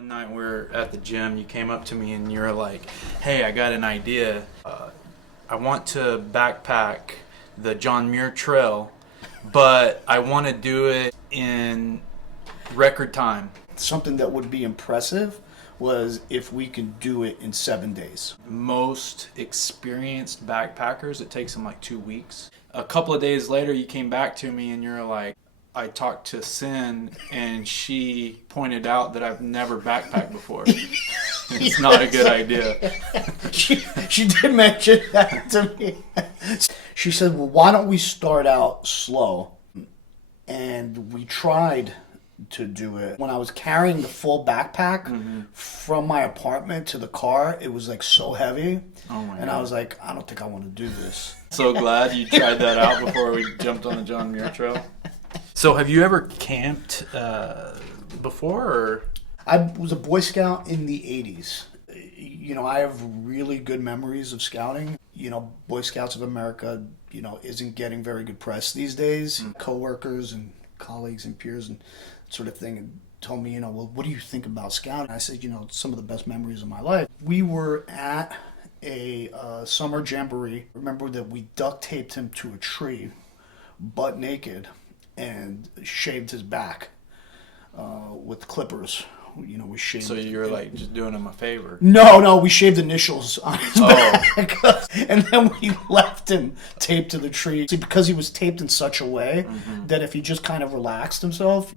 One night we were at the gym, you came up to me and you were like, hey, I got an idea. I want to backpack the John Muir Trail, but I want to do it in record time. Something that would be impressive was if we could do it in 7 days. Most experienced backpackers, it takes them like 2 weeks. A couple of days later, you came back to me and you're like, I talked to Sin and she pointed out that I've never backpacked before. It's not a good idea. She did mention that to me. She said, well, why don't we start out slow? And we tried to do it. When I was carrying the full backpack from my apartment to the car, it was like so heavy. Oh my God. I was like, I don't think I want to do this. So glad you tried that out before we jumped on the John Muir Trail. So have you ever camped before? Or? I was a Boy Scout in the 80s. You know, I have really good memories of scouting. You know, Boy Scouts of America, you know, isn't getting very good press these days. Coworkers and colleagues and peers and sort of thing and told me, you know, well, what do you think about scouting? I said, you know, it's some of the best memories of my life. We were at a summer jamboree. Remember that we duct taped him to a tree, butt naked, and shaved his back with clippers. You know, we shaved. So you were like just doing him a favor? No, we shaved initials on his back, and then we left him taped to the tree. See, because he was taped in such a way that if he just kind of relaxed himself,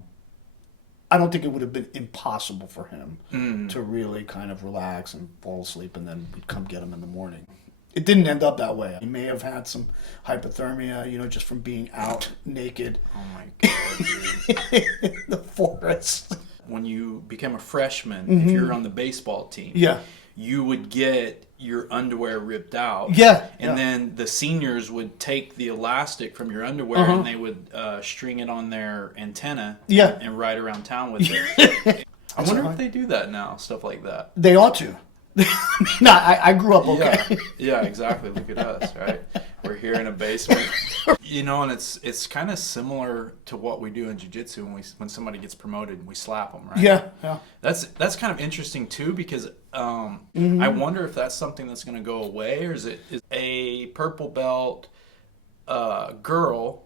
I don't think it would have been impossible for him to really kind of relax and fall asleep, and then we'd come get him in the morning. It didn't end up that way. He may have had some hypothermia, you know, just from being out naked. Oh my God, dude. In the forest. When you became a freshman, if you're on the baseball team, you would get your underwear ripped out. And then the seniors would take the elastic from your underwear and they would string it on their antenna and ride around town with it. I wonder if they do that now, stuff like that. They ought to. I grew up okay. Yeah, exactly. Look at us, right? We're here in a basement. You know, and it's kind of similar to what we do in Jiu Jitsu when somebody gets promoted, we slap them, right? Yeah. That's kind of interesting too, because I wonder if that's something that's going to go away, or is a purple belt girl?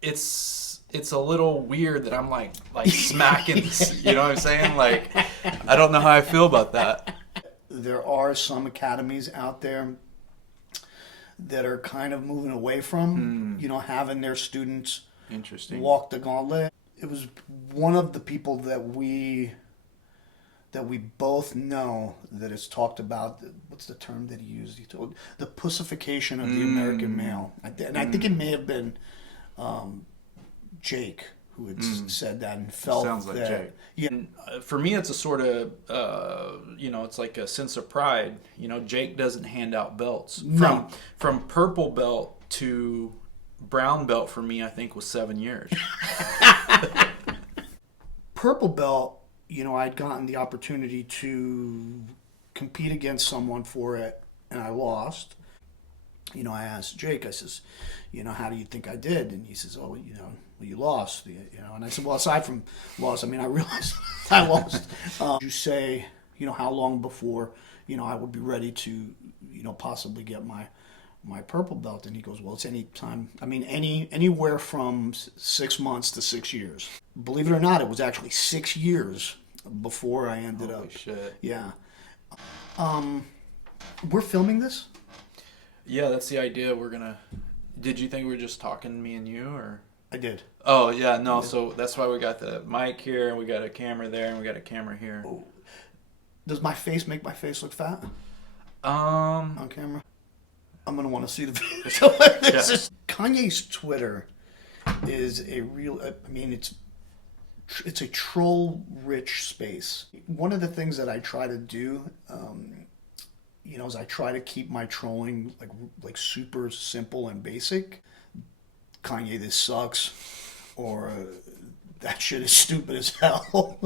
It's a little weird that I'm like smacking. You know what I'm saying? Like, I don't know how I feel about that. There are some academies out there that are kind of moving away from, you know, having their students walk the gauntlet. It was one of the people that we both know that has talked about, what's the term that he used? He told the pussification of the American male. And I think it may have been Jake who had said that and felt sounds like that. Jake. Yeah. And, for me, it's a sort of, you know, it's like a sense of pride. You know, Jake doesn't hand out belts. No. From purple belt to brown belt for me, I think was 7 years. Purple belt, you know, I'd gotten the opportunity to compete against someone for it, and I lost. You know, I asked Jake, I says, you know, how do you think I did? And he says, oh, you know, well, you lost. You know, and I said, well, aside from loss, I mean, I realized I lost. You say, you know, how long before, you know, I would be ready to, you know, possibly get my purple belt? And he goes, well, it's any time. I mean, anywhere from 6 months to 6 years. Believe it or not, it was actually 6 years before I ended up. Holy shit. Yeah. We're filming this? Yeah, that's the idea. Did you think we were just talking, me and you, or? I did. Oh, yeah, no, so that's why we got the mic here, and we got a camera there, and we got a camera here. Oh. Does my face make my face look fat? On camera? I'm going to want to see the video. Kanye's Twitter is a real, I mean, it's a troll-rich space. One of the things that I try to do, you know, is I try to keep my trolling like super simple and basic. Kanye, this sucks, or that shit is stupid as hell.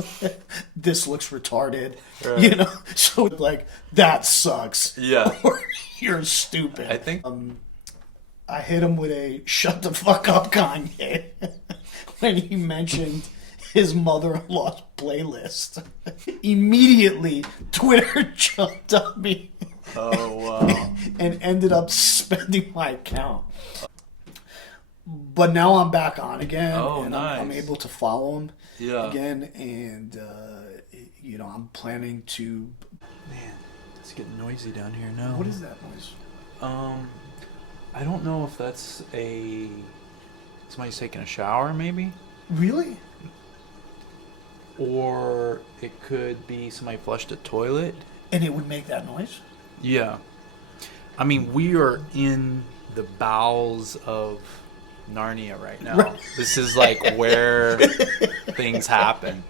This looks retarded, right. You know. So like that sucks. Yeah. Or you're stupid. I think I hit him with a shut the fuck up, Kanye, when he mentioned his mother-in-law's playlist. Immediately, Twitter jumped on me. Oh, wow. And ended up suspending my account. But now I'm back on again. Oh, and nice. I'm able to follow him Yeah. again. And, I'm planning to... Man, it's getting noisy down here now. What is that noise? I don't know if that's somebody's taking a shower, maybe? Really? Or it could be somebody flushed a toilet. And it would make that noise? Yeah. I mean, we are in the bowels of Narnia right now. Right. This is like where things happen.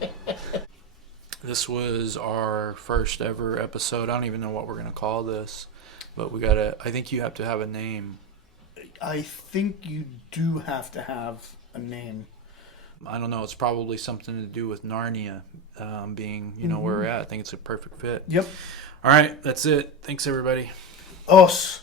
This was our first ever episode. I don't even know what we're going to call this. But I think you have to have a name. I think you do have to have a name. I don't know. It's probably something to do with Narnia being, where we're at. I think it's a perfect fit. Yep. All right. That's it. Thanks, everybody. Os.